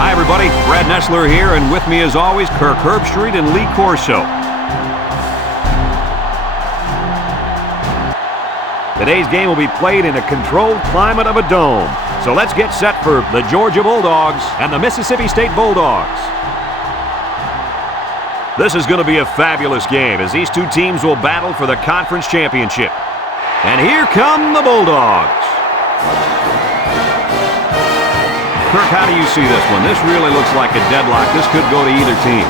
Hi, everybody. Brad Nessler here, and with me, as always, Kirk Herbstreit and Lee Corso. Today's game will be played in a controlled climate of a dome. So let's get set for the Georgia Bulldogs and the Mississippi State Bulldogs. This is going to be a fabulous game as these two teams will battle for the conference championship. And here come the Bulldogs. Kirk, how do you see this one? This really looks like a deadlock. This could go to either team.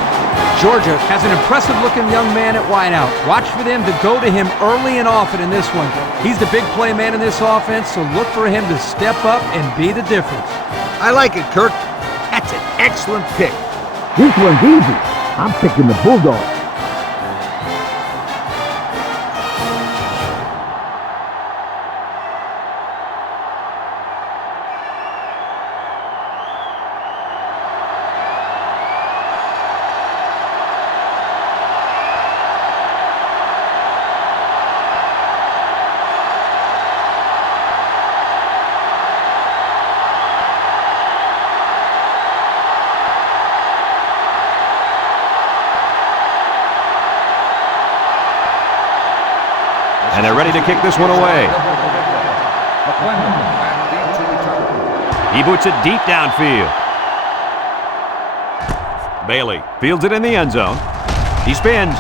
Georgia has an impressive-looking young man at wideout. Watch for them to go to him early and often in this one. He's the big play man in this offense, so look for him to step up and be the difference. I like it, Kirk. That's an excellent pick. This one's easy. I'm picking the Bulldogs. And they're ready to kick this one away. He boots it deep downfield. Bailey fields it in the end zone. He spins.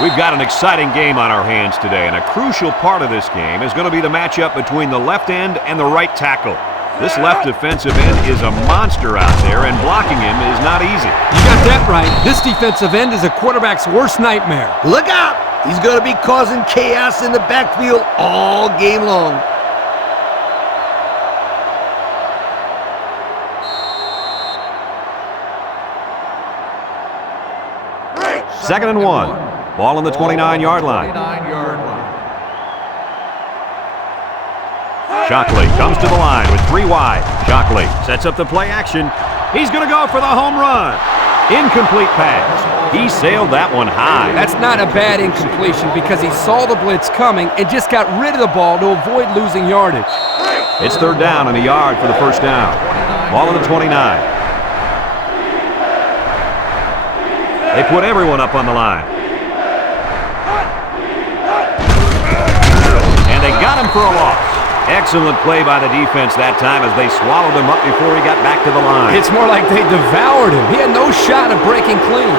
We've got an exciting game on our hands today, and a crucial part of this game is going to be the matchup between the left end and the right tackle. This left defensive end is a monster out there, and blocking him is not easy. You got that right. This defensive end is a quarterback's worst nightmare. Look out! He's going to be causing chaos in the backfield all game long. Second and 1. Ball on the 29-yard line. Shockley comes to the line with 3 wide. Shockley sets up the play action. He's going to go for the home run. Incomplete pass. He sailed that one high. That's not a bad incompletion because he saw the blitz coming and just got rid of the ball to avoid losing yardage. It's third down and a yard for the first down. Ball on the 29. They put everyone up on the line. And they got him for a loss. Excellent play by the defense that time as they swallowed him up before he got back to the line. It's more like they devoured him. He had no shot of breaking clean.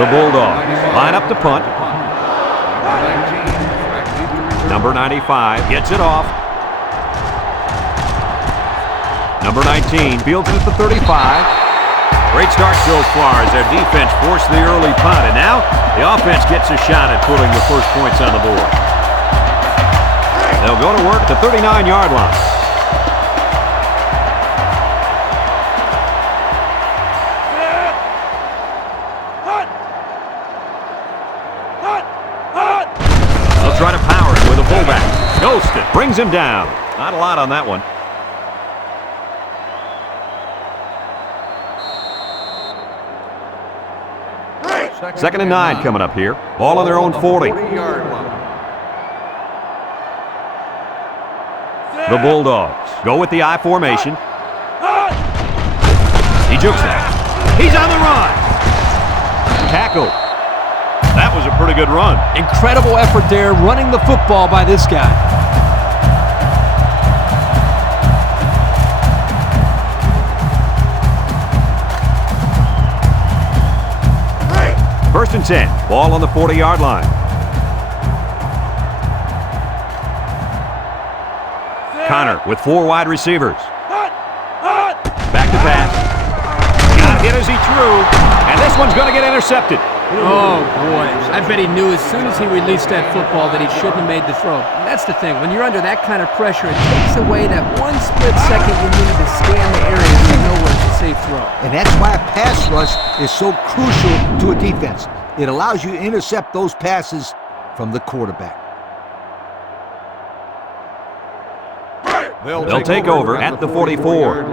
The Bulldogs line up to punt. Number 95 gets it off. Number 19 fields it at the 35. Great start so far as their defense forced the early punt. And now the offense gets a shot at putting the first points on the board. They'll go to work at the 39-yard line. They'll try to power it with a fullback. Ghosted brings him down. Not a lot on that one. Second and 9 coming up here. Ball on their own 40. The Bulldogs go with the I formation. He jukes it. He's on the run. Tackle. That was a pretty good run. Incredible effort there running the football by this guy. First and 10. Ball on the 40-yard line. Connor with 4 wide receivers. Back to pass. Got hit as he threw, and this one's going to get intercepted. Oh, boy. I bet he knew as soon as he released that football that he shouldn't have made the throw. And that's the thing. When you're under that kind of pressure, it takes away that one split second you need to scan the area to know where it's a safe throw. And that's why a pass rush is so crucial to a defense. It allows you to intercept those passes from the quarterback. They'll take over at the 44.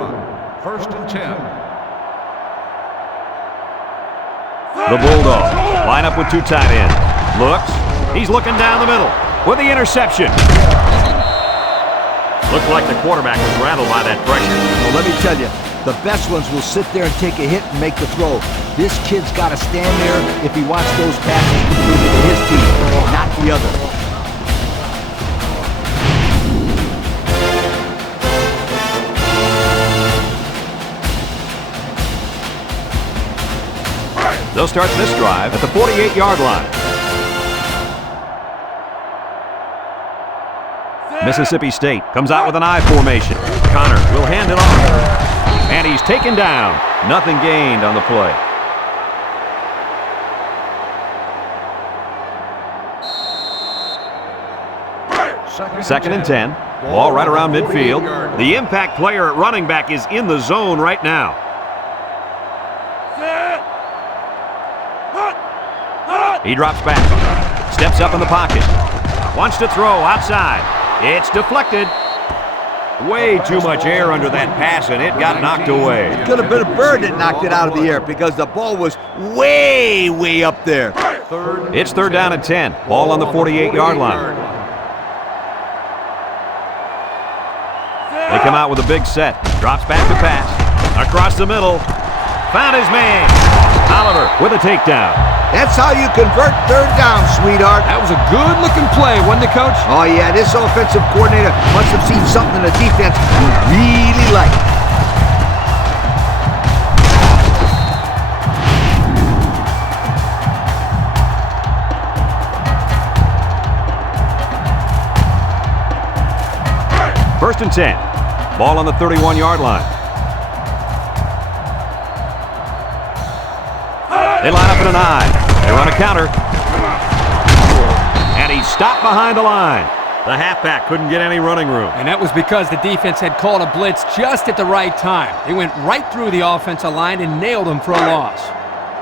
First and 10. The Bulldogs line up with two tight ends. Looks. He's looking down the middle with the interception. Looks like the quarterback was rattled by that pressure. Well, let me tell you, the best ones will sit there and take a hit and make the throw. This kid's got to stand there if he wants those passes completed to his team, not the other. They'll start this drive at the 48-yard line. Mississippi State comes out with an I formation. Connor will hand it off. And he's taken down. Nothing gained on the play. Second and 10. Ball right around midfield. The impact player at running back is in the zone right now. He drops back. Steps up in the pocket. Wants to throw outside. It's deflected. Way too much air under that pass, and it got knocked away. It could have been a bird that knocked it out of the air because the ball was way, way up there. It's third down and 10. Ball on the 48-yard line. They come out with a big set. Drops back to pass. Across the middle. Found his man. Oliver with a takedown. That's how you convert third down, sweetheart. That was a good-looking play, wasn't it, Coach? Oh, yeah, this offensive coordinator must have seen something in the defense he really liked. First and 10. Ball on the 31-yard line. They line up in an I. They run a counter. And he's stopped behind the line. The halfback couldn't get any running room. And that was because the defense had called a blitz just at the right time. They went right through the offensive line and nailed him for a loss.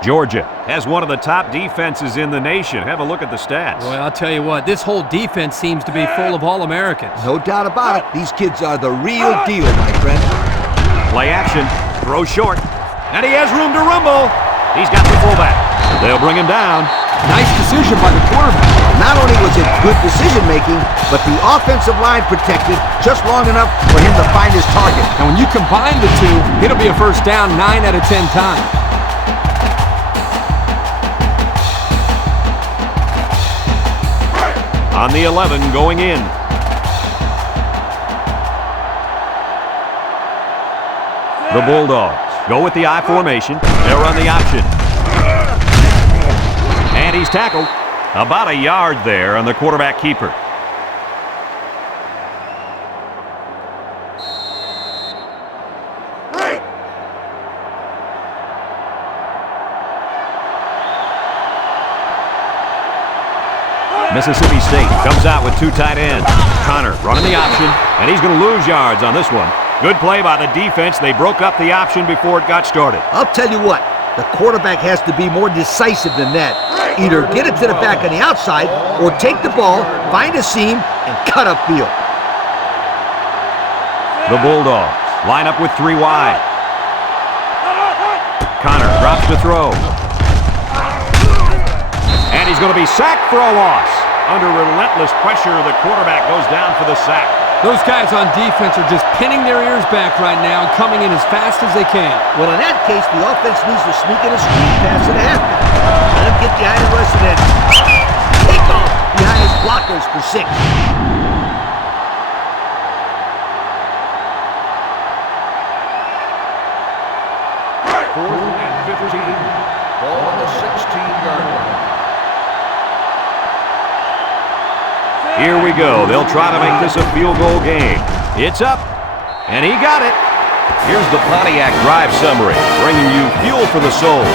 Georgia has one of the top defenses in the nation. Have a look at the stats. Boy, I'll tell you what, this whole defense seems to be full of All-Americans. No doubt about it. These kids are the real deal, my friend. Play action. Throw short. And he has room to rumble. He's got the fullback. They'll bring him down. Nice decision by the quarterback. Not only was it good decision-making, but the offensive line protected just long enough for him to find his target. And when you combine the two, it'll be a first down 9 out of 10 times. On the 11, going in. The Bulldogs go with the I formation. They'll run the option. And he's tackled about a yard there on the quarterback keeper. Mississippi State comes out with two tight ends. Connor running the option, and he's going to lose yards on this one. Good play by the defense. They broke up the option before it got started. I'll tell you what, the quarterback has to be more decisive than that. Either get it to the back on the outside or take the ball, find a seam, and cut upfield. The Bulldogs line up with three wide. Connor drops to throw. And he's going to be sacked for a loss. Under relentless pressure, the quarterback goes down for the sack. Those guys on defense are just pinning their ears back right now and coming in as fast as they can. Well, in that case, the offense needs to sneak in a screen pass to the halfback. Let him get behind the rush and then take off behind his blockers for 6. Fourth and 15. Ball on the 16-yard line. Here we go. They'll try to make this a field goal game. It's up, and he got it. Here's the Pontiac Drive Summary, bringing you fuel for the soul.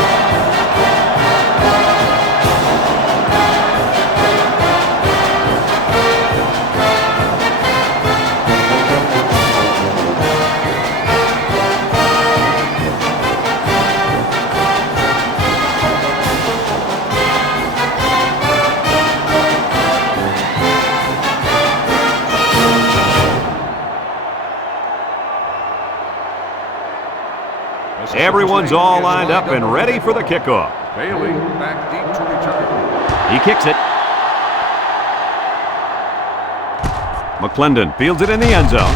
Everyone's all lined up and ready for the kickoff. Bailey back deep to return. He kicks it. McClendon fields it in the end zone.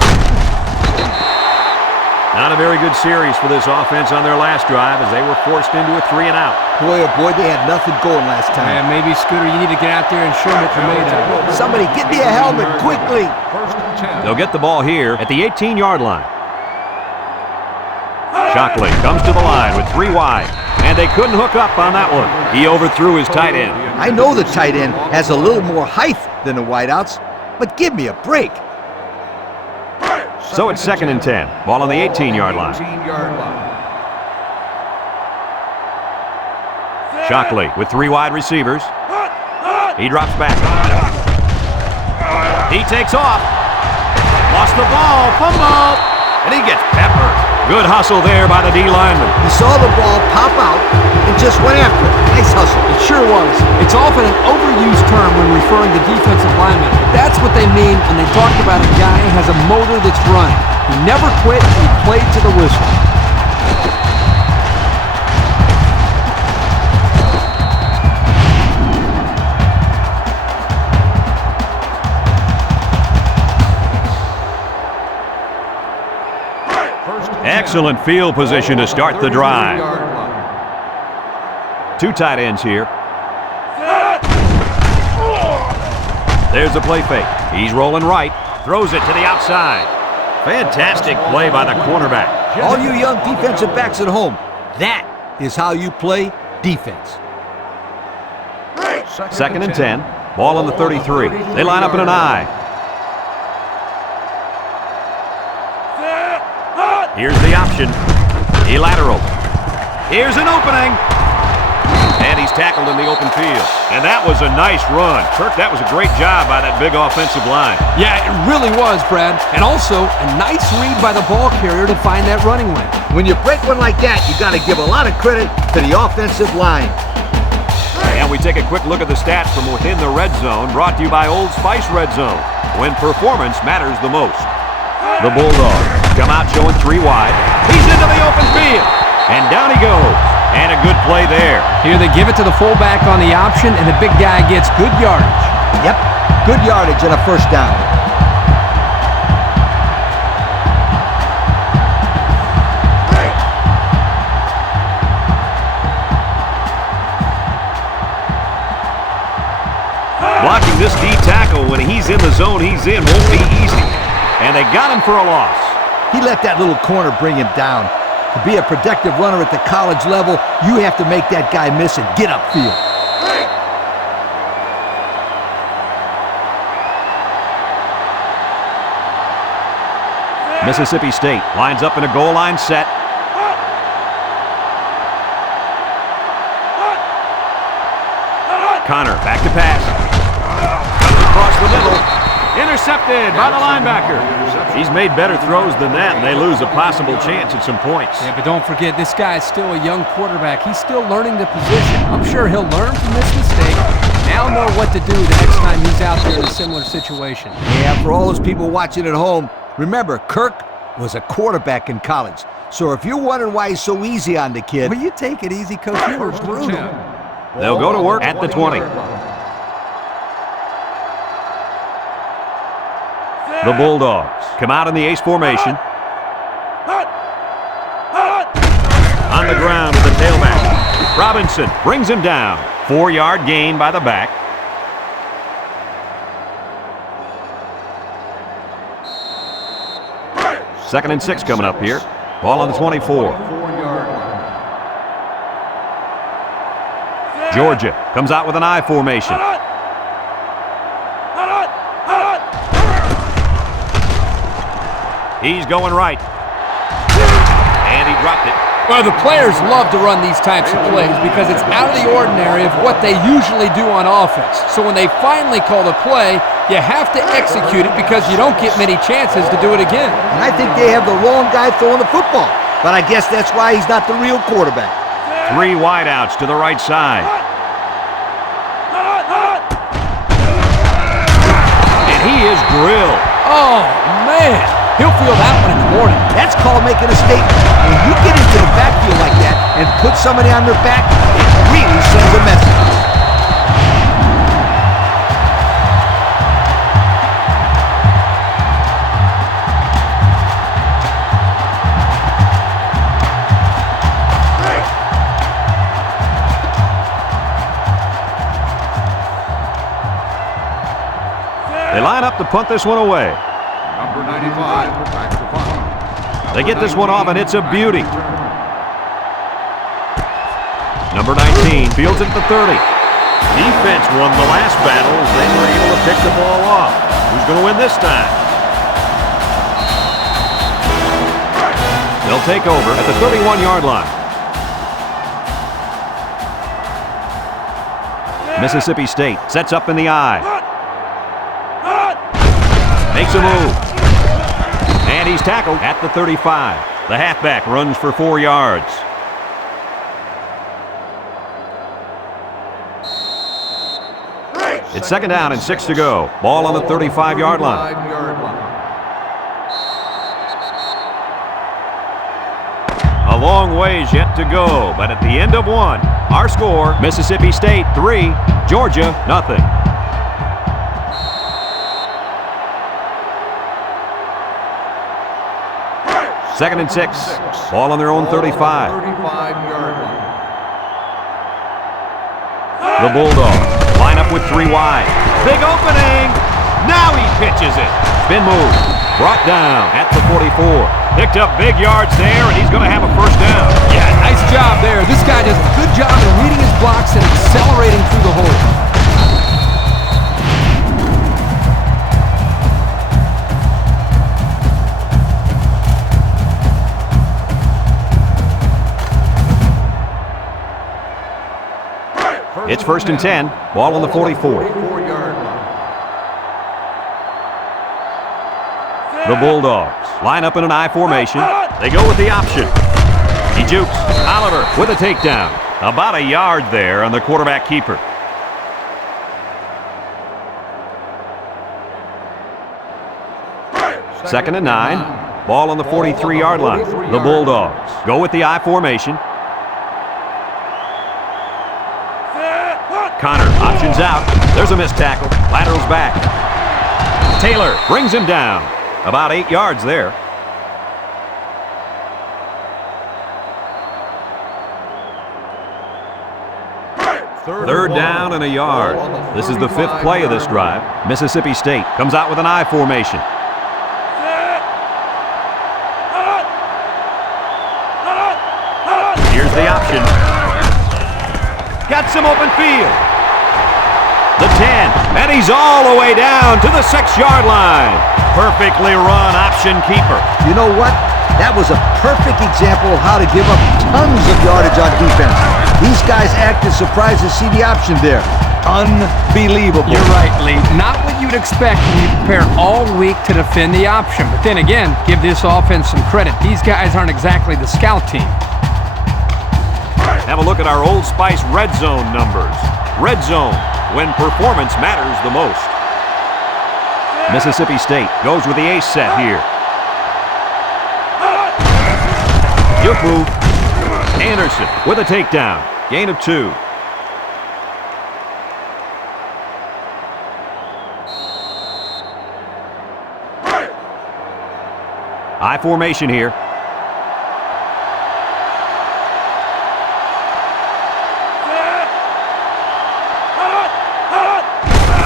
Not a very good series for this offense on their last drive as they were forced into a 3-and-out. Boy, oh boy, they had nothing going last time. Yeah, maybe, Scooter, you need to get out there and show them what you're made of. Somebody get me a helmet quickly. First and 10. They'll get the ball here at the 18-yard line. Shockley comes to the line with 3 wide, and they couldn't hook up on that one. He overthrew his tight end. I know the tight end has a little more height than the wideouts, but give me a break. So it's 2nd and 10. Ball on the 18-yard line. 18-yard line. Shockley with 3 wide receivers. He drops back. He takes off. Lost the ball. Fumble. And he gets peppered. Good hustle there by the D lineman. He saw the ball pop out and just went after it. Nice hustle. It sure was. It's often an overused term when referring to defensive linemen. That's what they mean when they talk about a guy who has a motor that's running. He never quit, he played to the whistle. Excellent field position to start the drive. 2 tight ends here. There's the play fake. He's rolling right. Throws it to the outside. Fantastic play by the cornerback. All you young defensive backs at home, that is how you play defense. 2nd and 10. Ball on the 33. They line up in an I. Here's the option. He laterals. Here's an opening. And he's tackled in the open field. And that was a nice run. Kirk, that was a great job by that big offensive line. Yeah, it really was, Brad. And also, a nice read by the ball carrier to find that running lane. When you break one like that, you got to give a lot of credit to the offensive line. And we take a quick look at the stats from within the red zone, brought to you by Old Spice Red Zone, when performance matters the most. The Bulldogs come out showing 3 wide. He's into the open field. And down he goes. And a good play there. Here they give it to the fullback on the option, and the big guy gets good yardage. Yep, good yardage and a first down. Blocking this D tackle when he's in the zone he's in won't be easy. And they got him for a loss. He let that little corner bring him down. To be a productive runner at the college level, you have to make that guy miss and get upfield. Mississippi State lines up in a goal line set. Connor back to pass. Comes across the middle. Intercepted by the linebacker. He's made better throws than that, and they lose a possible chance at some points. Yeah, but don't forget, this guy's still a young quarterback. He's still learning the position. I'm sure he'll learn from this mistake. Now know what to do the next time he's out there in a similar situation. Yeah, for all those people watching at home, remember, Kirk was a quarterback in college. So if you're wondering why he's so easy on the kid, Well, you take it easy, Coach. You were brutal. They'll go to work at the 20. The Bulldogs come out in the ace formation. On the ground with the tailback. Robinson brings him down. 4-yard gain by the back. Second and 6 coming up here. Ball on the 24. Georgia comes out with an I formation. He's going right. And he dropped it. Well, the players love to run these types of plays because it's out of the ordinary of what they usually do on offense. So when they finally call the play, you have to execute it because you don't get many chances to do it again. and I think they have the wrong guy throwing the football. But I guess that's why he's not the real quarterback. 3 wideouts to the right side. And he is drilled. Oh, man. He'll feel that one in the morning. That's called making a statement. When you get into the backfield like and put somebody on their back, it really sends a message. They line up to punt this one away. Number 95, back to punt. They get this one off, and it's a beauty. Number 19 fields it at the 30. Defense won the last battle as they were able to pick the ball off. Who's going to win this time? They'll take over at the 31-yard line. Mississippi State sets up in the I. Makes a move. And he's tackled at the 35. The halfback runs for 4 yards. It's second down and 6 to go. Ball on the 35-yard line. A long ways yet to go, but at the end of one, our score, Mississippi State 3, Georgia nothing. Second and 6. Ball on their own 35. The Bulldogs line up with 3 wide. Big opening. Now he pitches it. Spin move. Brought down at the 44. Picked up big yards there, and he's going to have a first down. Yeah, nice job there. This guy does a good job of reading his blocks and accelerating through the hole. It's first and 10. Ball on the 44. The Bulldogs line up in an I formation. They go with the option. He jukes. Oliver with a takedown. About a yard there on the quarterback keeper. Second and 9. Ball on the 43-yard line. The Bulldogs go with the I formation. Connor options out. There's a missed tackle. Laterals back. Taylor brings him down. About 8 yards there. Third down and a yard. This is the 5th play of this drive. Mississippi State comes out with an I formation. Here's the option. Got some open field. The 10, and he's all the way down to the 6-yard line. Perfectly run option keeper. You know what? That was a perfect example of how to give up tons of yardage on defense. These guys acted surprised to see the option there. Unbelievable. You're right, Lee. Not what you'd expect when you prepare all week to defend the option. But then again, give this offense some credit. These guys aren't exactly the scout team. Have a look at our Old Spice red zone numbers. Red zone, when performance matters the most. Mississippi State goes with the ace set here. Juke move. Anderson with a takedown. Gain of 2. I formation here.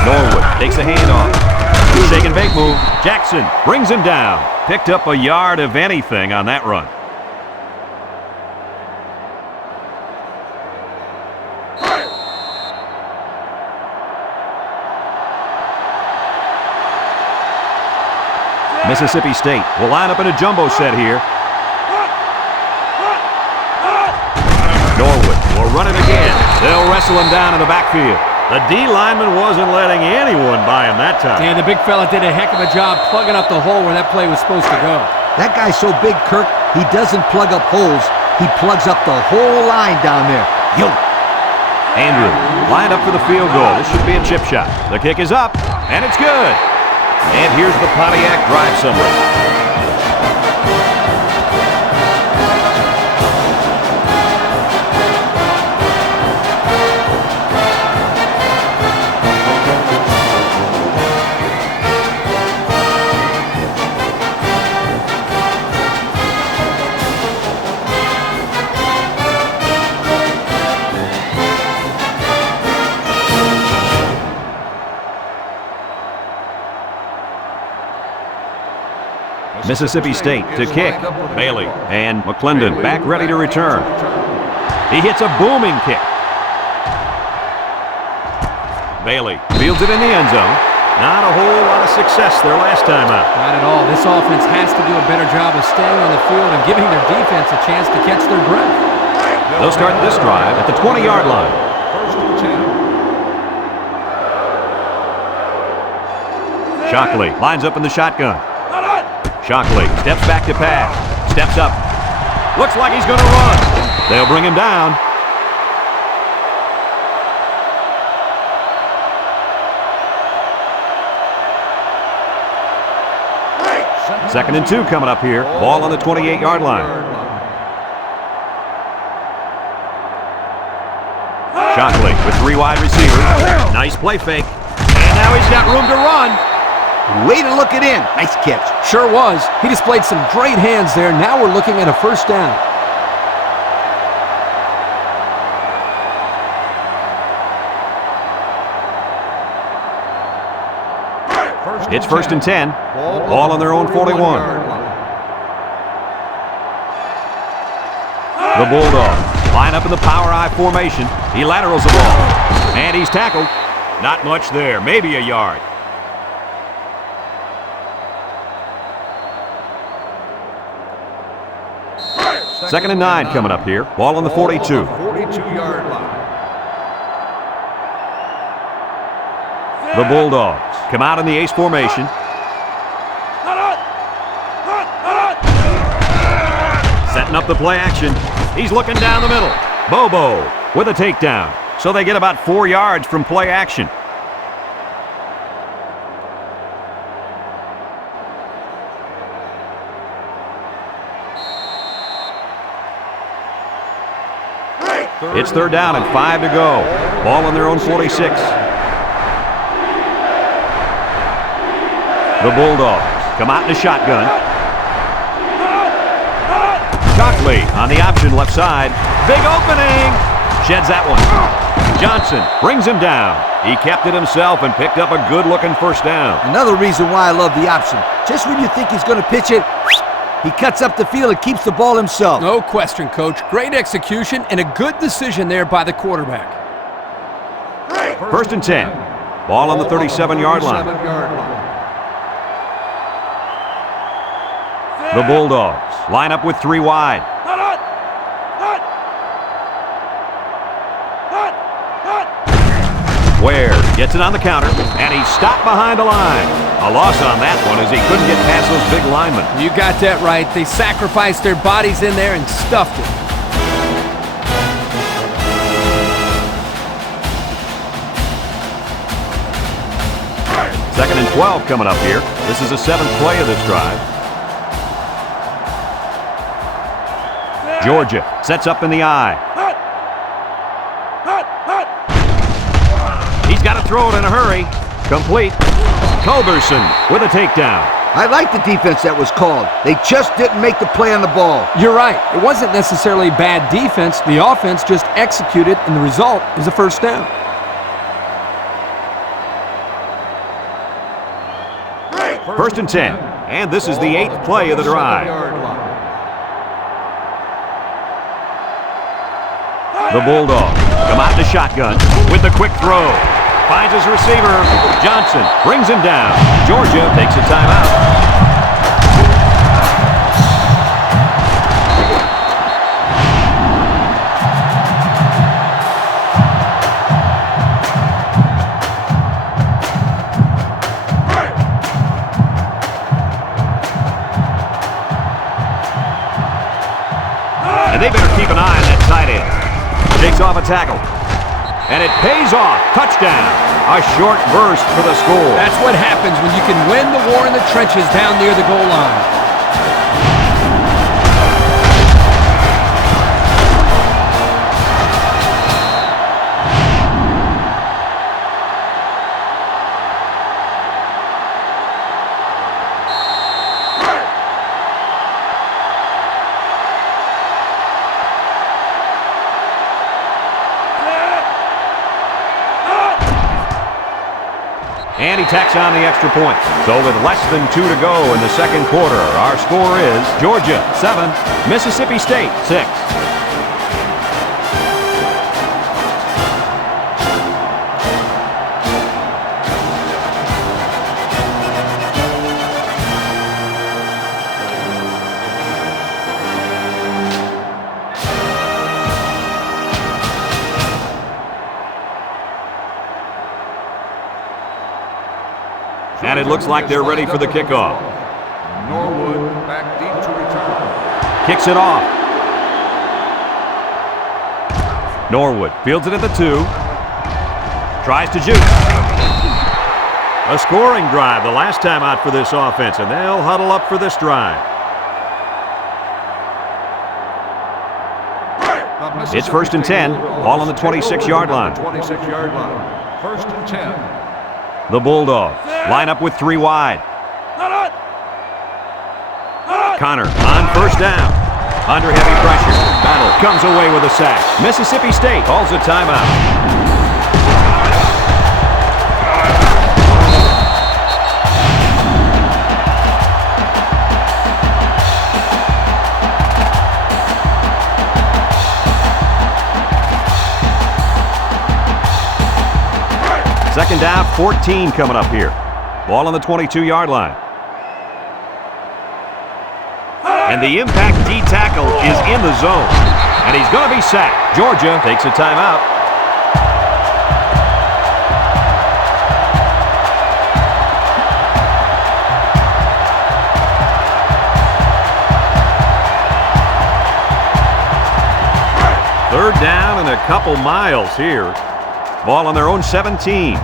Norwood takes a handoff. Shake and bake move. Jackson brings him down. Picked up a yard of anything on that run. Mississippi State will line up in a jumbo set here. Norwood will run it again. They'll wrestle him down in the backfield. The D lineman wasn't letting anyone by him that time. Yeah, the big fella did a heck of a job plugging up the hole where that play was supposed to go. That guy's so big, Kirk, he doesn't plug up holes. He plugs up the whole line down there. Yo! Andrew lined up for the field goal. This should be a chip shot. The kick is up, and it's good. And here's the Pontiac drive summary. Mississippi State to kick. Bailey and McClendon back ready to return. He hits a booming kick. Bailey fields it in the end zone. Not a whole lot of success there last time out. Not at all. This offense has to do a better job of staying on the field and giving their defense a chance to catch their breath. They'll start this drive at the 20-yard line. First and 10. Shockley lines up in the shotgun. Shockley steps back to pass. Steps up. Looks like he's going to run. They'll bring him down. Second and 2 coming up here. Ball on the 28-yard line. Shockley with 3 wide receivers. Nice play fake. And now he's got room to run. Way to look it in. Nice catch. Sure was. He displayed some great hands there. Now we're looking at a first down. It's first and 10. Ball on their own 41. The Bulldogs line up in the power I formation. He laterals the ball. And he's tackled. Not much there. Maybe a yard. Second and 9 coming up here. Ball on the 42. 42-yard line. The Bulldogs come out in the ace formation. Setting up the play action. He's looking down the middle. Bobo with a takedown. So they get about 4 yards from play action. It's third down and 5 to go. Ball on their own 46. The Bulldogs come out in the shotgun. Shockley on the option left side. Big opening. Sheds that one. Johnson brings him down. He kept it himself and picked up a good-looking first down. Another reason why I love the option. Just when you think he's going to pitch it, he cuts up the field and keeps the ball himself. No question, Coach. Great execution and a good decision there by the quarterback. First and 10. Ball on the 37-yard line. The Bulldogs line up with 3 wide. Ware gets it on the counter, and he's stopped behind the line. A loss on that one as he couldn't get past those big linemen. You got that right. They sacrificed their bodies in there and stuffed it. Second and 12 coming up here. This is the 7th play of this drive. Georgia sets up in the eye. He's got to throw it in a hurry. Complete. Culberson with a takedown. I like the defense that was called. They just didn't make the play on the ball. You're right. It wasn't necessarily bad defense. The offense just executed, and the result is a first down. First and 10. And this is the 8th play of the drive. The Bulldogs come out in the shotgun with the quick throw. Finds his receiver. Johnson brings him down. Georgia takes a timeout. And they better keep an eye on that tight end. Takes off a tackle. And it pays off. Touchdown. A short burst for the score. That's what happens when you can win the war in the trenches down near the goal line. And he tacks on the extra point. So with less than 2 to go in the second quarter, our score is Georgia 7, Mississippi State 6. And it looks like they're ready for the kickoff. Norwood back deep to return. Kicks it off. Norwood fields it at the 2. Tries to juke. A scoring drive the last time out for this offense, and they'll huddle up for this drive. It's 1st and 10. Ball on the 26-yard line. 26-yard line. 1st and 10. The Bulldogs line up with 3 wide. Connor on 1st down. Under heavy pressure. Battle comes away with a sack. Mississippi State calls a timeout. Second down, 14 coming up here. Ball on the 22-yard line. And the impact D tackle is in the zone. And he's going to be sacked. Georgia takes a timeout. Third down and a couple miles here. Ball on their own 17.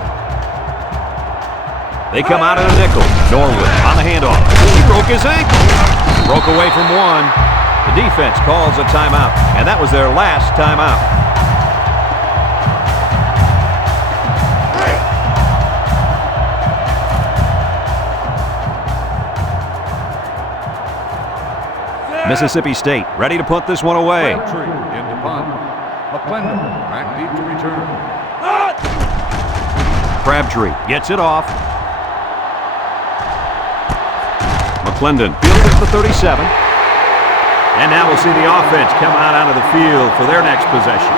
They come out in a nickel. Norwood on the handoff. He broke his ankle. Broke away from one. The defense calls a timeout, and that was their last timeout. Mississippi State ready to put this one away. Crabtree into punt. McClendon back deep to return. Crabtree gets it off. McClendon fields it to 37. And now we'll see the offense come out onto the field for their next possession.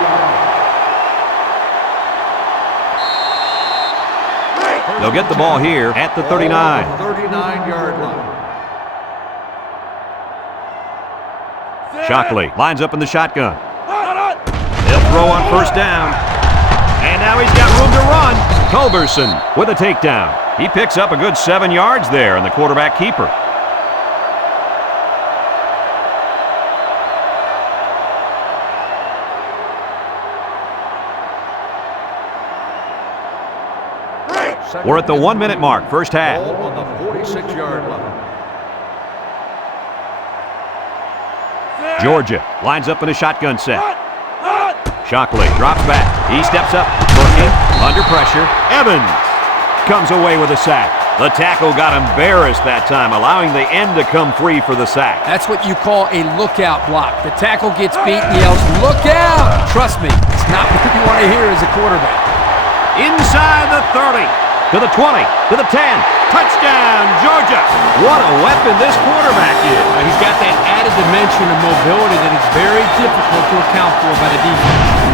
They'll get the ball here at the 39. 39-yard line. Shockley lines up in the shotgun. They'll throw on 1st down. And now he's got room to run. Culberson with a takedown. He picks up a good 7 yards there, and the quarterback keeper. We're at the 1-minute mark, first half. Ball on the 46-yard line. Georgia lines up in a shotgun set. Shockley drops back. He steps up, looking, under pressure. Evans comes away with a sack. The tackle got embarrassed that time, allowing the end to come free for the sack. That's what you call a lookout block. The tackle gets beat and yells, "Look out!" Trust me, it's not what you want to hear as a quarterback. Inside the 30, to the 20, to the 10. Touchdown, Georgia! What a weapon this quarterback is. He's got that added dimension of mobility that is very difficult to account for by the defense.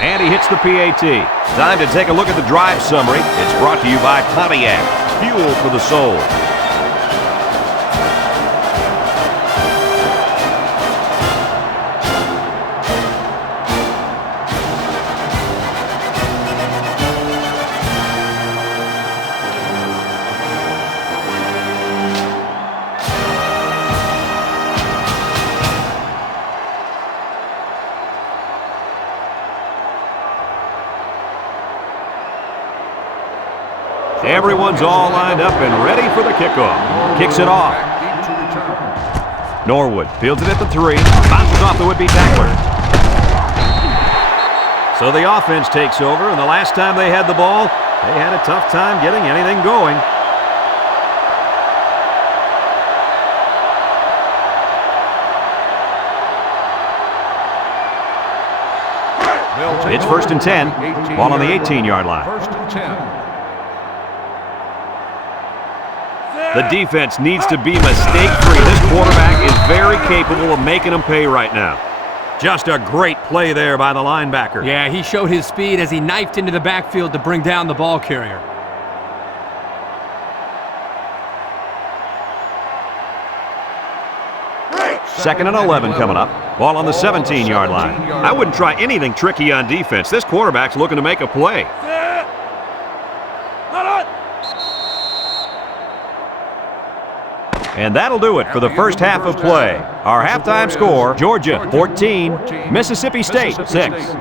And he hits the PAT. Time to take a look at the drive summary. It's brought to you by Pontiac. Fuel for the soul. Everyone's all lined up and ready for the kickoff. Kicks it off. Back deep to return. Norwood fields it at the 3. Bounces off the would-be tackler. So the offense takes over, and the last time they had the ball, they had a tough time getting anything going. It's 1st and 10. Ball on the 18-yard line. 1st and 10. The defense needs to be mistake-free. This quarterback is very capable of making them pay right now. Just a great play there by the linebacker. Yeah, he showed his speed as he knifed into the backfield to bring down the ball carrier. Second and 11 coming up. Ball on the 17-yard line. I wouldn't try anything tricky on defense. This quarterback's looking to make a play. And that'll do it for the first half of play. Our halftime score, Georgia 14, Mississippi State 6.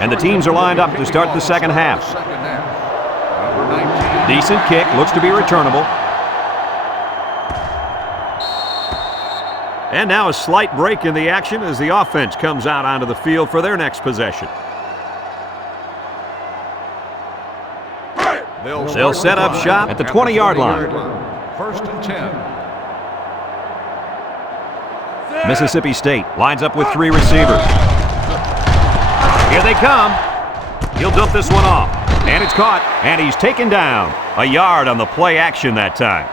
And the teams are lined up to start the second half. Decent kick, looks to be returnable. And now a slight break in the action as the offense comes out onto the field for their next possession. They'll set up shop at the 20-yard line. 1st and 10. Mississippi State lines up with 3 receivers. Here they come. He'll dump this one off. And it's caught. And he's taken down. A yard on the play action that time.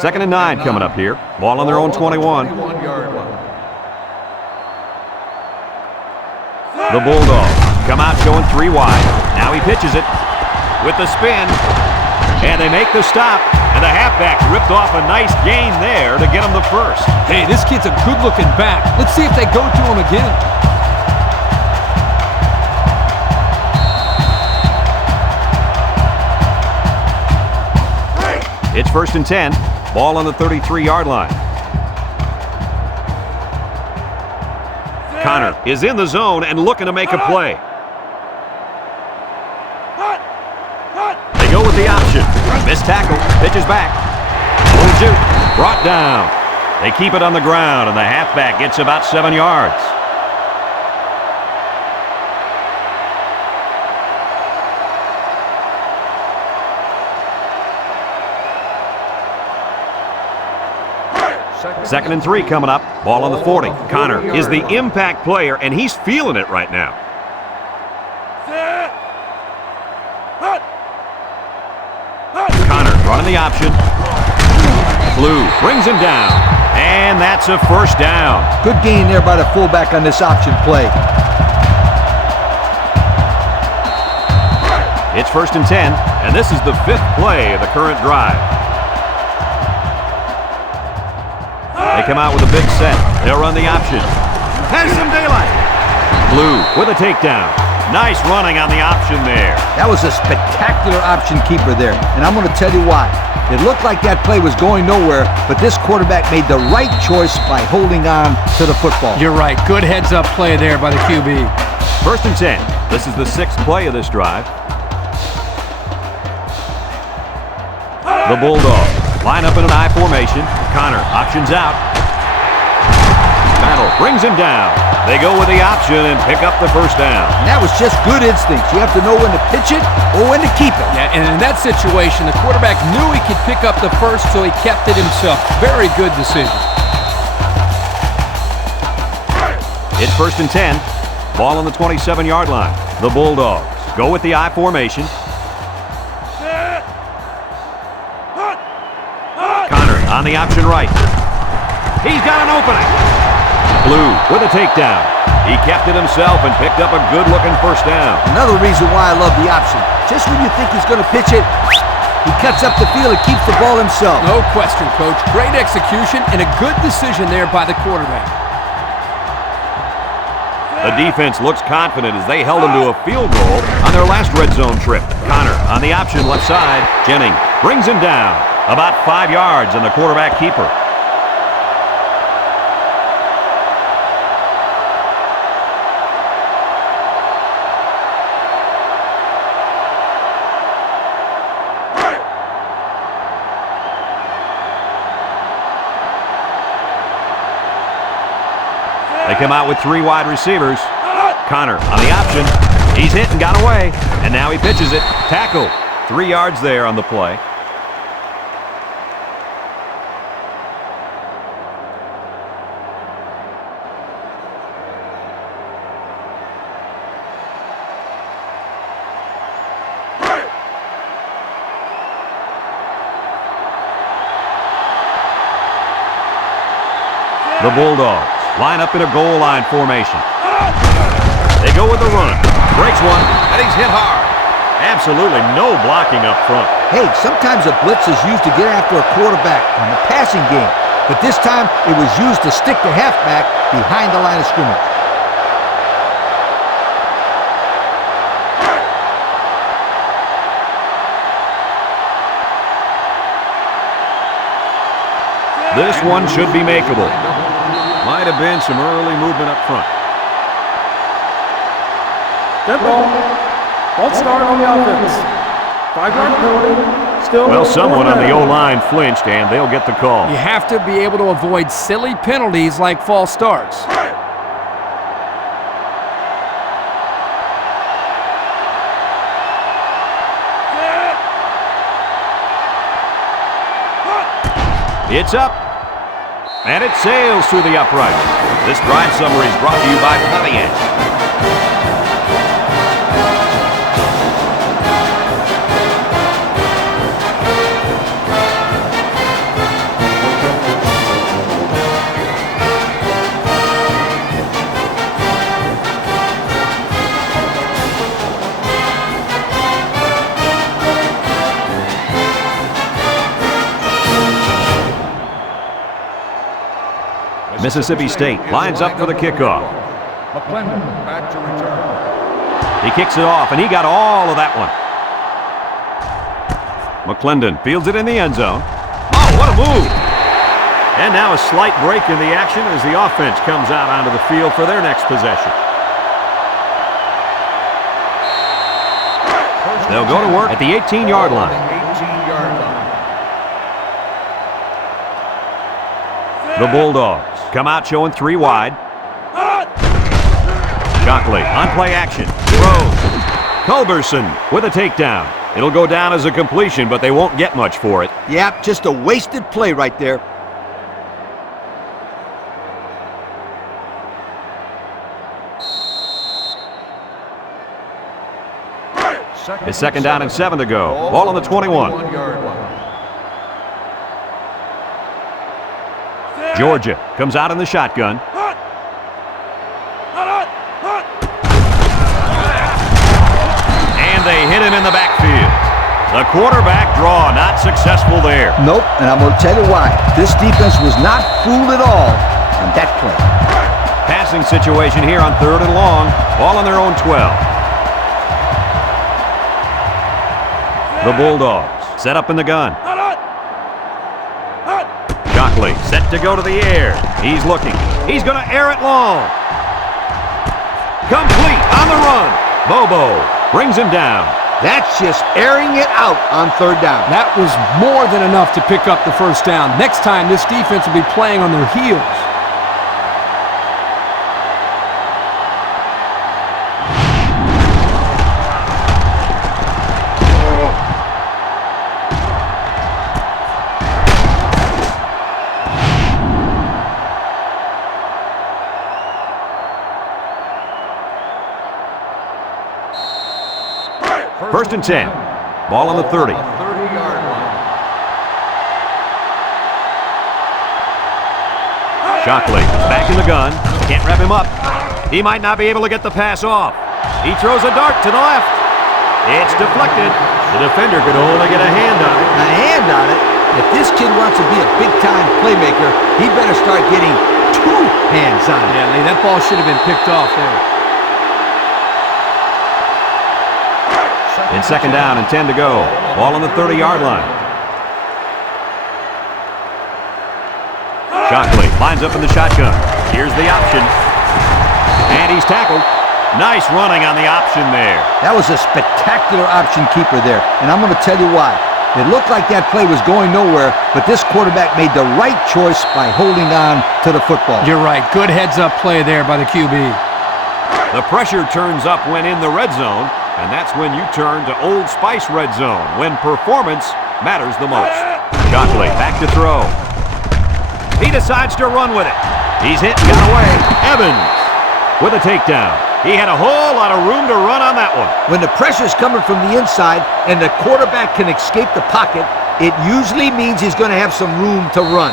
Second and 9 coming up here. Ball on their own 21. The Bulldogs come out showing 3 wide. Now he pitches it. With the spin, and they make the stop, and the halfback ripped off a nice gain there to get him the first. Hey, this kid's a good-looking back. Let's see if they go to him again. It's 1st and 10. Ball on the 33-yard line. Connor is in the zone and looking to make a play. Go with the option. Missed tackle. Pitches back. Little juke. Brought down. They keep it on the ground, and the halfback gets about 7 yards. Second and 3 coming up. Ball on the 40. Connor is the impact player, and he's feeling it right now. Running the option. Blue brings him down. And that's a first down. Good gain there by the fullback on this option play. It's 1st and 10, and this is the 5th play of the current drive. They come out with a big set. They'll run the option. Has some daylight. Blue with a takedown. Nice running on the option there. That was a spectacular option keeper there, and I'm going to tell you why. It looked like that play was going nowhere, but this quarterback made the right choice by holding on to the football. You're right. Good heads-up play there by the QB. 1st and 10. This is the 6th play of this drive. The Bulldogs line up in an I formation. Connor options out. Battle brings him down. They go with the option and pick up the first down. And that was just good instincts. You have to know when to pitch it or when to keep it. Yeah, and in that situation, the quarterback knew he could pick up the first, so he kept it himself. Very good decision. It's 1st and 10. Ball on the 27-yard line. The Bulldogs go with the I formation. Connor on the option right. He's got an opening. Blue with a takedown. He kept it himself and picked up a good-looking first down. Another reason why I love the option. Just when you think he's going to pitch it, he cuts up the field and keeps the ball himself. No question, Coach. Great execution and a good decision there by the quarterback. The defense looks confident as they held him to a field goal on their last red zone trip. Connor on the option left side. Jennings brings him down. About 5 yards on the quarterback keeper. They come out with 3 wide receivers. Connor on the option. He's hit and got away. And now he pitches it. Tackle. 3 yards there on the play. The Bulldogs line up in a goal line formation. They go with the run. Breaks one, and he's hit hard. Absolutely no blocking up front. Hey, sometimes a blitz is used to get after a quarterback on the passing game, but this time it was used to stick the halfback behind the line of scrimmage. This one should be makeable. Might have been some early movement up front. Dead ball. False start on the offense. 5-yard penalty. Still. Well, someone on the O-line flinched, and they'll get the call. You have to be able to avoid silly penalties like false starts. It's up, and it sails through the upright. This drive summary is brought to you by Pontiac. Mississippi State lines up for the kickoff. McClendon back to return. He kicks it off, and he got all of that one. McClendon fields it in the end zone. Oh, what a move! And now a slight break in the action as the offense comes out onto the field for their next possession. They'll go to work at the 18-yard line. 18-yard line. The Bulldogs come out showing 3 wide. Shockley on play action. Throws. Culberson with a takedown. It'll go down as a completion, but they won't get much for it. Yep, just a wasted play right there. It's second down and 7 to go. Ball on the 21. 21-yard line. Georgia comes out in the shotgun. And they hit him in the backfield. The quarterback draw not successful there. Nope, and I'm going to tell you why. This defense was not fooled at all on that play. Passing situation here on 3rd and long. Ball on their own 12. The Bulldogs set up in the gun. Shockley set to go to the air. He's looking. He's going to air it long. Complete on the run. Bobo brings him down. That's just airing it out on 3rd down. That was more than enough to pick up the first down. Next time, this defense will be playing on their heels. First and 10. Ball on the 30. 30-yard line. Shockley is back in the gun. Can't wrap him up. He might not be able to get the pass off. He throws a dart to the left. It's deflected. The defender could only get a hand on it. A hand on it? If this kid wants to be a big-time playmaker, he better start getting 2 hands on it. Yeah, Lee, that ball should have been picked off there. In second down and 10 to go. Ball on the 30-yard line. Shockley lines up in the shotgun. Here's the option. And he's tackled. Nice running on the option there. That was a spectacular option keeper there, and I'm going to tell you why. It looked like that play was going nowhere, but this quarterback made the right choice by holding on to the football. You're right. Good heads-up play there by the QB. The pressure turns up when in the red zone, and that's when you turn to Old Spice red zone, when performance matters the most. Shockley back to throw. He decides to run with it. He's hit and got away. Evans with a takedown. He had a whole lot of room to run on that one. When the pressure's coming from the inside and the quarterback can escape the pocket, it usually means he's going to have some room to run.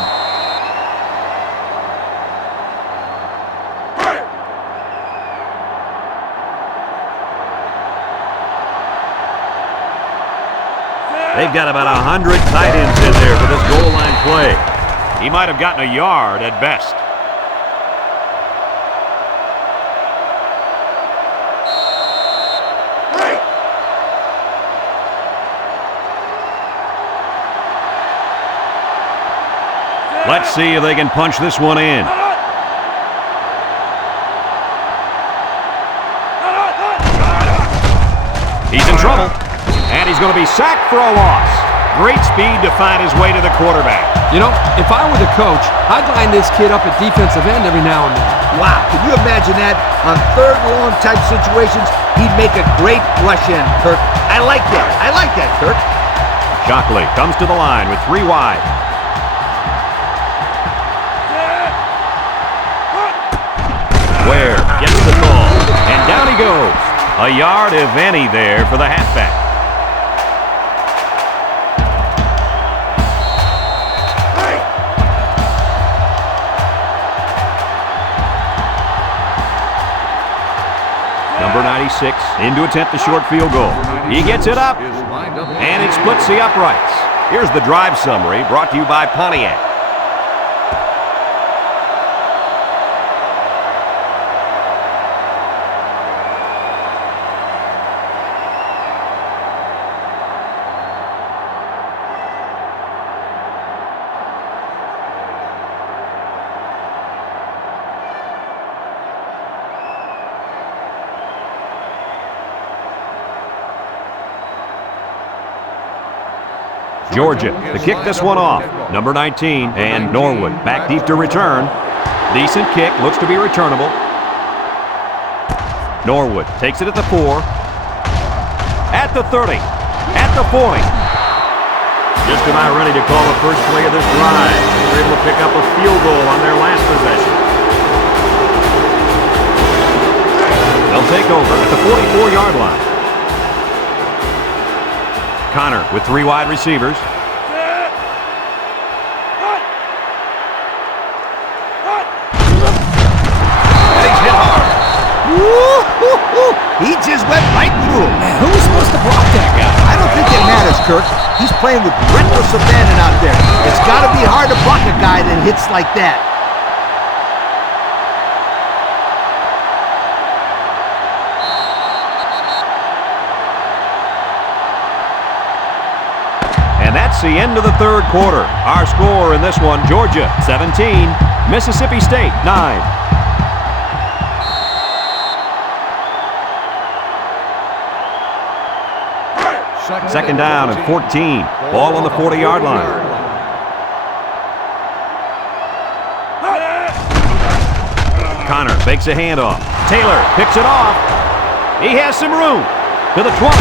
They've got about 100 tight ends in there for this goal line play. He might have gotten a yard at best. Let's see if they can punch this one in. He's in trouble, and he's going to be sacked for a loss. Great speed to find his way to the quarterback. You know, if I were the coach, I'd line this kid up at defensive end every now and then. Wow, can you imagine that? On third long type situations, he'd make a great rush in, Kirk. I like that. I like that, Kirk. Shockley comes to the line with 3 wide. Ware gets the call, and down he goes. A yard, if any, there for the halfback. Number 96 in to attempt the short field goal. He gets it up, and it splits the uprights. Here's the drive summary brought to you by Pontiac. Georgia to kick this one off. Number 19 and Norwood back deep to return. Decent kick, looks to be returnable. Norwood takes it at the 4. At the 30. At the 40. Just about ready to call the first play of this drive. They were able to pick up a field goal on their last possession. They'll take over at the 44-yard line. Connor with 3 wide receivers. And he's hit hard. Woo-hoo-hoo. He just went right through him. Man, who was supposed to block that guy? I don't think it matters, Kirk. He's playing with reckless abandon out there. It's got to be hard to block a guy that hits like that. And that's the end of the third quarter. Our score in this one, Georgia 17, Mississippi State 9. Second down and 14. Ball on the 40-yard line. Connor fakes a handoff. Taylor picks it off. He has some room to the 20.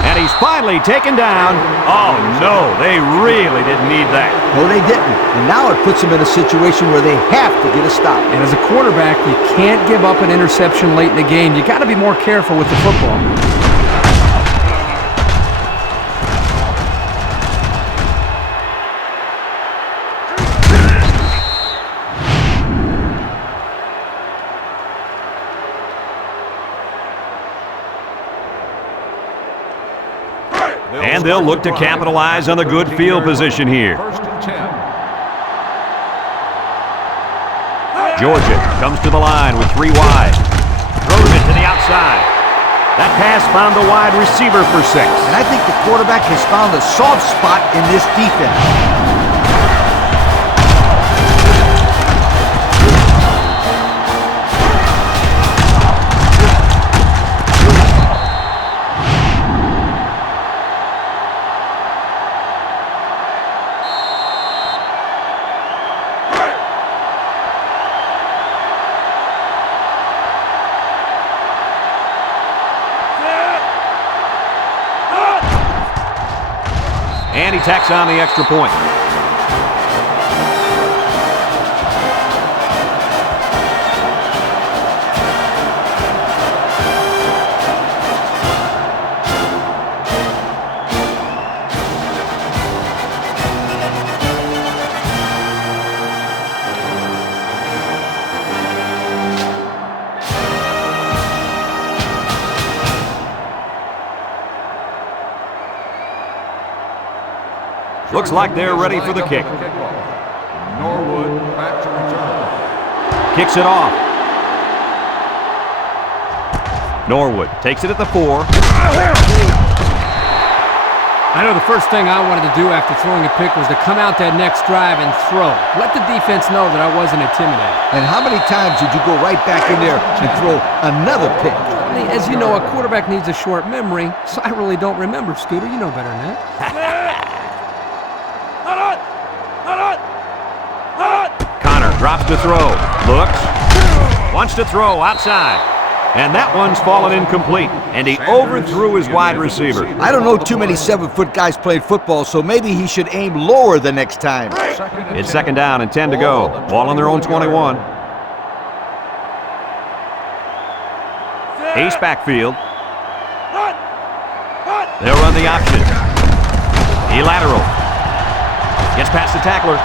And he's finally taken down. Oh, no, they really didn't need that. No, they didn't. And now it puts them in a situation where they have to get a stop. And as a quarterback, you can't give up an interception late in the game. You got to be more careful with the football. And they'll look to capitalize on the good field position here. First and 10. Georgia comes to the line with 3 wide. Throws it to the outside. That pass found the wide receiver for 6. And I think the quarterback has found a soft spot in this defense. And he tacks on the extra point. Looks like they're ready for the kick. Norwood back to return. Kicks it off. Norwood takes it at the 4. I know the first thing I wanted to do after throwing a pick was to come out that next drive and throw. Let the defense know that I wasn't intimidated. And how many times did you go right back in there and throw another pick? As you know, a quarterback needs a short memory, so I really don't remember, Scooter. You know better than that. Connor drops to throw. Looks. Wants to throw outside. And that one's fallen incomplete. And he overthrew his wide receiver. I don't know too many 7-foot guys playing football, so maybe he should aim lower the next time. It's 2nd down and 10 to go. Ball on their own 21. Ace backfield. They'll run the option. He lateral. Gets past the tackler.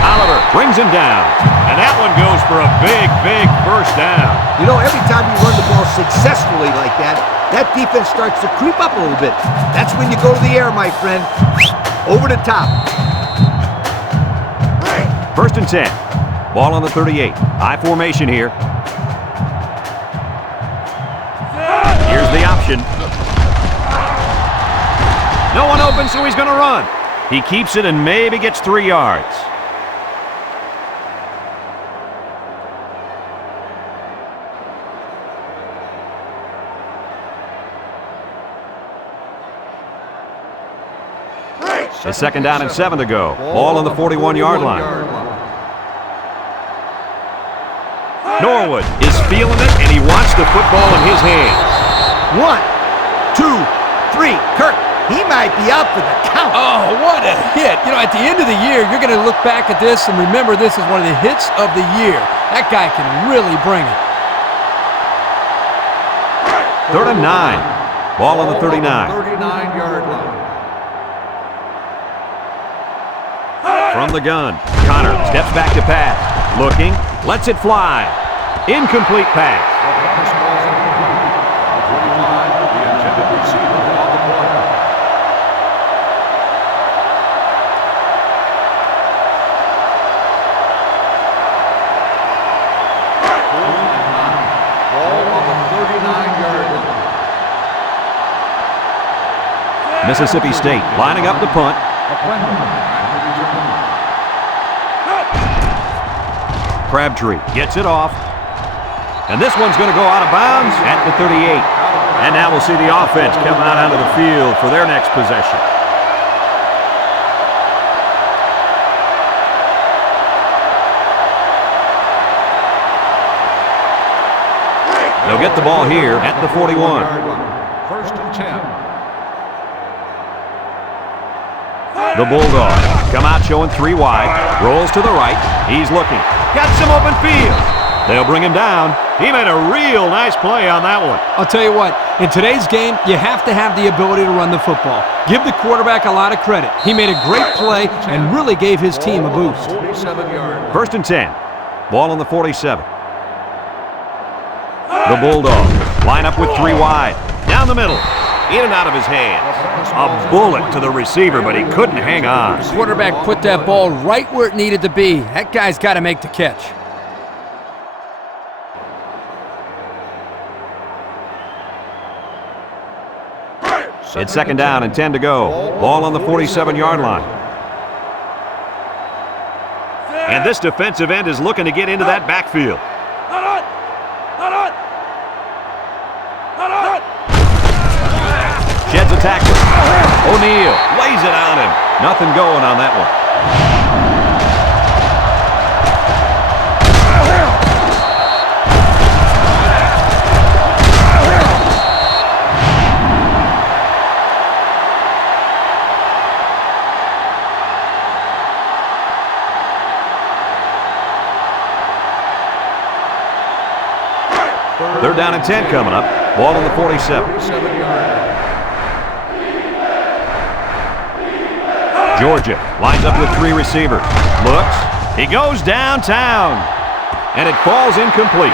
Oliver brings him down. And that one goes for a big, big first down. You know, every time you run the ball successfully like that, that defense starts to creep up a little bit. That's when you go to the air, my friend. Over the top. 1st and 10. Ball on the 38. High formation here. Here's the option. No one open, so he's going to run. He keeps it and maybe gets 3 yards. It's 2nd down and 7 to go. Ball on the 41-yard line. Norwood is feeling it, and he wants the football in his hands. 1, 2, 3. Kirk, he might be out for the count. Oh, what a hit. You know, at the end of the year, you're going to look back at this and remember this is one of the hits of the year. That guy can really bring it. 3rd and 9. Ball on the 39. 39-yard line. From the gun, Connor steps back to pass. Looking, lets it fly. Incomplete pass. This ball's incomplete. 45, the intended receiver on the play. Ball on the 39-yard line. Mississippi State lining up the punt. Crabtree gets it off. And this one's going to go out of bounds at the 38. And now we'll see the offense come out onto the field for their next possession. They'll get the ball here at the 41. 1st and 10. The Bulldogs come out showing 3 wide. Rolls to the right. He's looking. Got some open field. They'll bring him down. He made a real nice play on that one. I'll tell you what, in today's game, you have to have the ability to run the football. Give the quarterback a lot of credit. He made a great play and really gave his team a boost. 47-yard. 1st and 10. Ball on the 47. The Bulldogs line up with 3 wide. Down the middle. In and out of his hands. A bullet to the receiver, but he couldn't hang on. Quarterback put that ball right where it needed to be. That guy's got to make the catch. It's second down and 10 to go. Ball on the 47-yard line. And this defensive end is looking to get into that backfield. Sheds a tackle. O'Neal lays it on him. Nothing going on that one. Third down and 10 coming up. Ball on the 47. Georgia lines up with 3 receivers. Looks. He goes downtown. And it falls incomplete.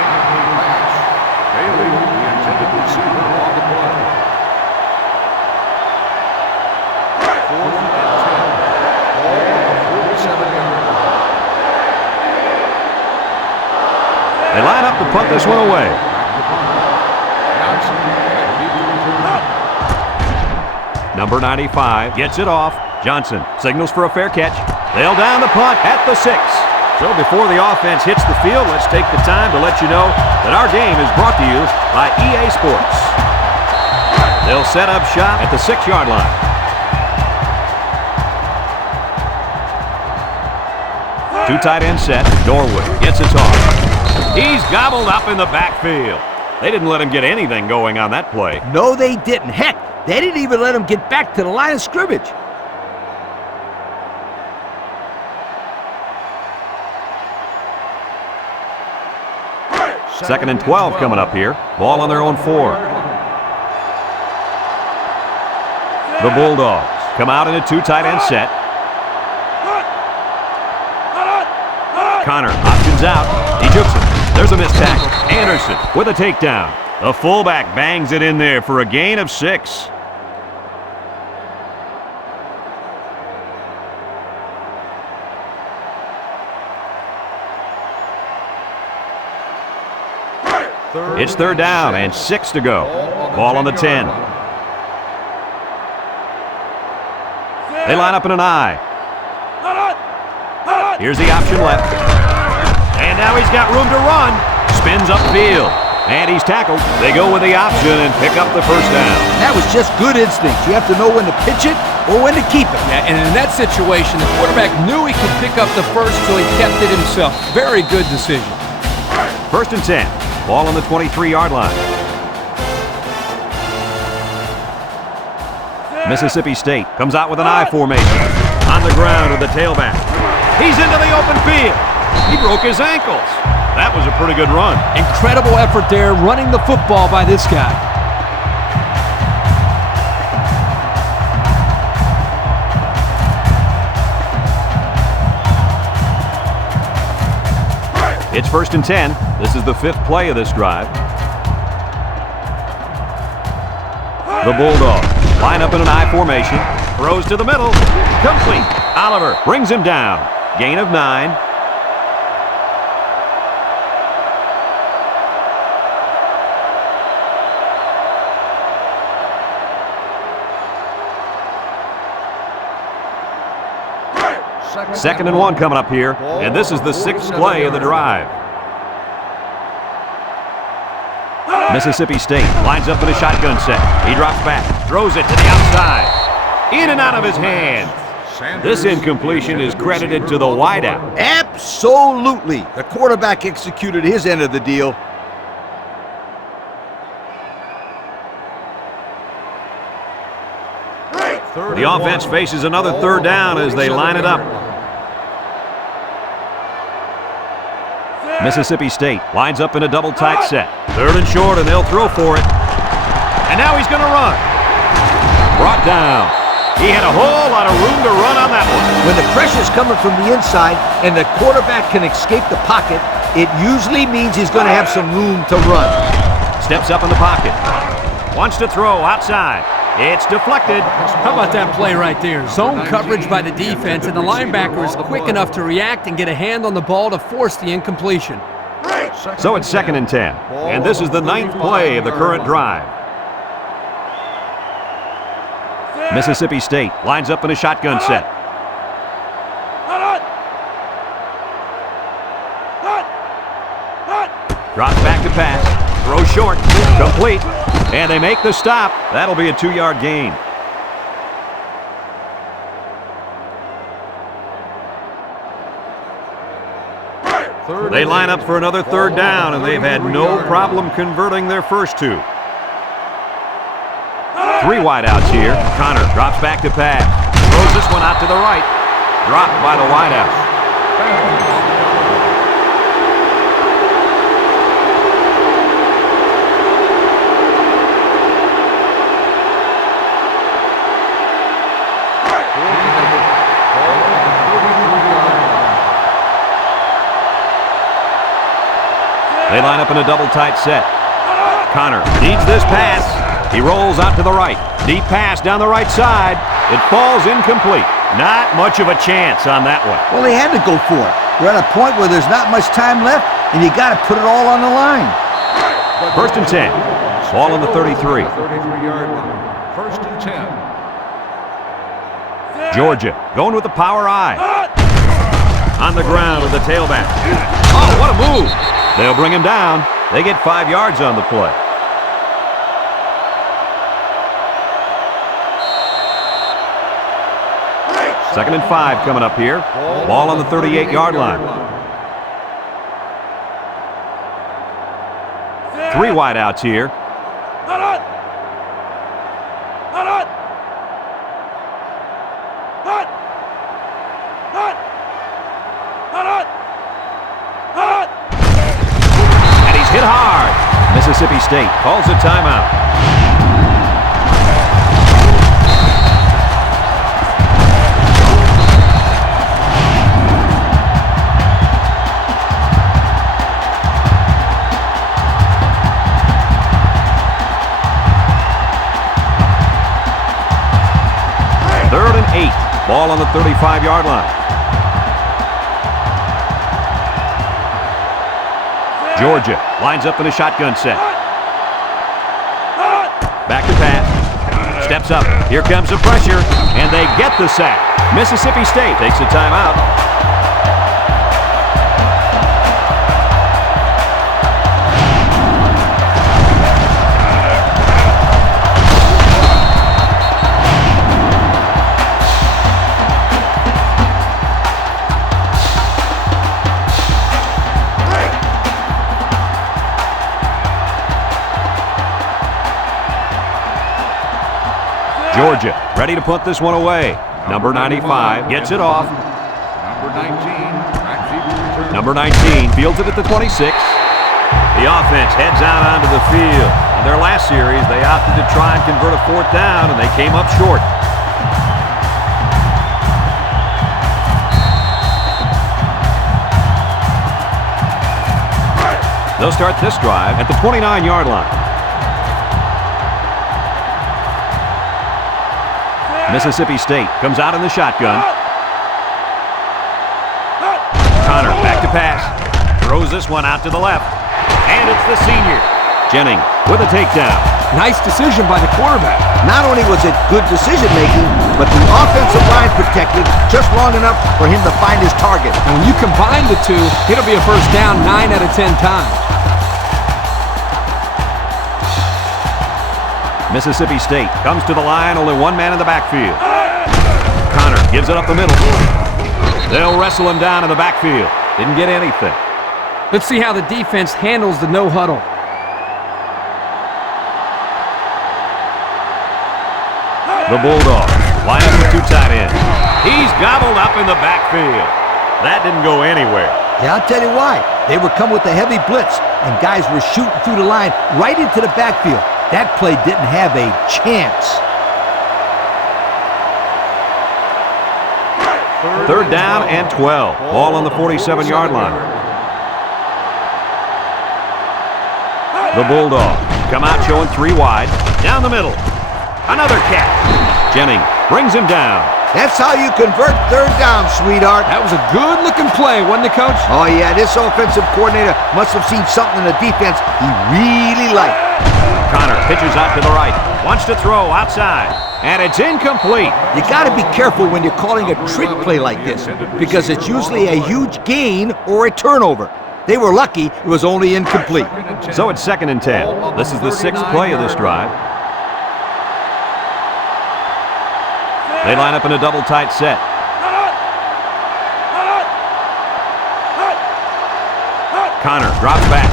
They line up to punt this one away. Number 95 gets it off. Johnson signals for a fair catch. They'll down the punt at the 6. So before the offense hits the field, let's take the time to let you know that our game is brought to you by EA Sports. They'll set up shop at the 6-yard line. Two tight end set. Norwood gets it off. He's gobbled up in the backfield. They didn't let him get anything going on that play. No, they didn't. Heck, they didn't even let him get back to the line of scrimmage. Second and 12 coming up here. Ball on their own 4. The Bulldogs come out in a 2 tight end set. Connor options out. He jukes it. There's a missed tackle. Anderson with a takedown. The fullback bangs it in there for a gain of 6. It's third down and 6 to go. Ball on the 10. They line up in an I. Here's the option left. And now he's got room to run. Spins upfield. And he's tackled. They go with the option and pick up the first down. That was just good instinct. You have to know when to pitch it or when to keep it. Yeah, and in that situation, the quarterback knew he could pick up the first, so he kept it himself. Very good decision. First and 10. Ball on the 23-yard line. Mississippi State comes out with an I formation. On the ground with the tailback. He's into the open field. He broke his ankles. That was a pretty good run. Incredible effort there running the football by this guy. It's first and 10. This is the 5th play of this drive. The Bulldogs line up in an I formation. Throws to the middle. Complete. Oliver brings him down. Gain of 9. Second and 1 coming up here, and this is the 6th play of the drive. Mississippi State lines up in a shotgun set. He drops back, throws it to the outside. In and out of his hands. This incompletion is credited to the wideout. Absolutely. The quarterback executed his end of the deal. The offense faces another third down as they line it up. Mississippi State lines up in a double tight set. Third and short, and they'll throw for it. And now he's going to run. Brought down. He had a whole lot of room to run on that one. When the pressure's coming from the inside and the quarterback can escape the pocket, it usually means he's going to have some room to run. Steps up in the pocket. Wants to throw outside. It's deflected. How about that play right there? Zone coverage by the defense, and the linebacker is quick enough to react and get a hand on the ball to force the incompletion. So it's 2nd and 10. And this is the 9th play of the current drive. Mississippi State lines up in a shotgun set. Drops back to pass. Throws short. Complete. And they make the stop. That'll be a 2-yard gain. They line up for another 3rd down, and they've had no problem converting their first 2. 3 wideouts here. Connor drops back to pass. Throws this one out to the right. Dropped by the wideout. They line up in a double tight set. Connor needs this pass. He rolls out to the right. Deep pass down the right side. It falls incomplete. Not much of a chance on that one. Well, they had to go for it. We're at a point where there's not much time left, and you got to put it all on the line. 1st and 10. Ball on the 33. 33-yard line. 1st and 10. Georgia going with the power I. On the ground with the tailback. Oh, what a move. They'll bring him down. They get 5 yards on the play. Second and 5 coming up here. Ball on the 38-yard line. 3 wideouts here. Hit hard. Mississippi State calls a timeout. Third and 8. Ball on the 35-yard line. Georgia lines up in a shotgun set. Back to pass. Steps up. Here comes the pressure, and they get the sack. Mississippi State takes a timeout. Georgia ready to punt this one away. Number 95 gets it off. Number 19 fields it at the 26. The offense heads out onto the field. In their last series, they opted to try and convert a 4th down, and they came up short. They'll start this drive at the 29-yard line. Mississippi State comes out in the shotgun. Connor back to pass. Throws this one out to the left. And it's the senior. Jennings with a takedown. Nice decision by the quarterback. Not only was it good decision-making, but the offensive line protected just long enough for him to find his target. And when you combine the two, it'll be a 1st down 9 out of 10 times. Mississippi State comes to the line, only 1 man in the backfield. Connor gives it up the middle. They'll wrestle him down in the backfield. Didn't get anything. Let's see how the defense handles the no huddle. The Bulldogs line up with 2 tight ends. He's gobbled up in the backfield. That didn't go anywhere. Yeah, I'll tell you why. They were coming with a heavy blitz, and guys were shooting through the line right into the backfield. That play didn't have a chance. 3rd down and 12. Ball on the 47-yard line. The Bulldogs come out showing 3 wide. Down the middle. Another catch. Jennings brings him down. That's how you convert third down, sweetheart. That was a good-looking play, wasn't it, Coach? Oh, yeah, this offensive coordinator must have seen something in the defense he really liked. Connor pitches out to the right. Wants to throw outside. And it's incomplete. You got to be careful when you're calling a trick play like this, because it's usually a huge gain or a turnover. They were lucky it was only incomplete. So it's 2nd and 10. This is the 6th play of this drive. They line up in a double tight set. Connor drops back.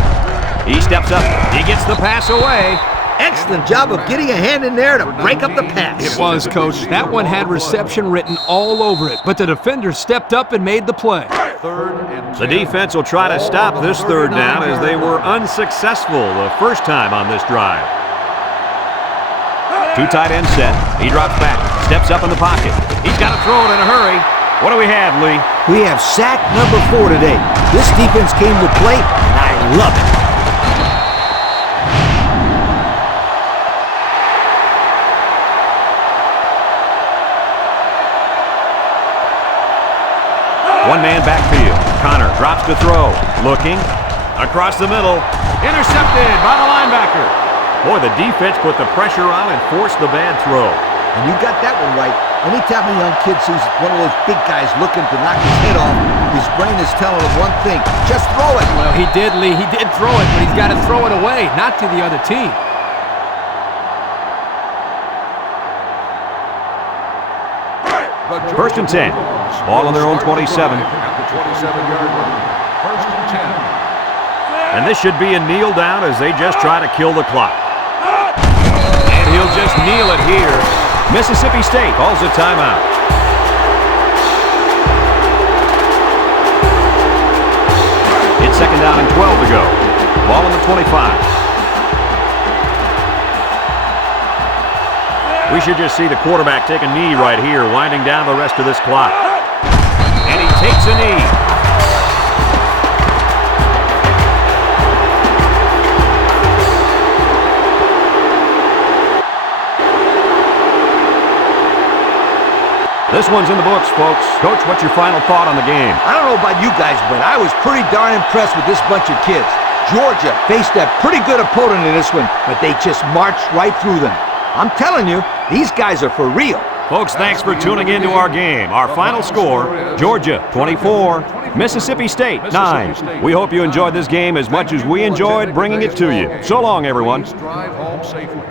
He steps up. He gets the pass away. Excellent job of getting a hand in there to break up the pass. It was, Coach. That one had reception written all over it, but the defender stepped up and made the play. The defense will try to stop this 3rd down as they were unsuccessful the first time on this drive. 2 tight end set. He drops back. Steps up in the pocket. He's got to throw it in a hurry. What do we have, Lee? We have sack number 4 today. This defense came to play, and I love it. One-man backfield. Connor drops to throw. Looking. Across the middle. Intercepted by the linebacker. Boy, the defense put the pressure on and forced the bad throw. And you got that one right. Anytime a young kid sees one of those big guys looking to knock his head off, his brain is telling him one thing: just throw it. Well, he did, Lee. He did throw it, but he's got to throw it away, not to the other team. First and 10. Ball on their own 27. At the 27-yard line. 1st and 10. And this should be a kneel down as they just try to kill the clock. And he'll just kneel it here. Mississippi State calls a timeout. It's 2nd down and 12 to go. Ball on the 25. We should just see the quarterback take a knee right here, winding down the rest of this clock. And he takes a knee. This one's in the books, folks. Coach, what's your final thought on the game? I don't know about you guys, but I was pretty darn impressed with this bunch of kids. Georgia faced a pretty good opponent in this one, but they just marched right through them. I'm telling you, these guys are for real. Folks, thanks for tuning in to our game. Our final score, Georgia 24, Mississippi State 9. We hope you enjoyed this game as much as we enjoyed bringing it to you. So long, everyone. Drive home safely.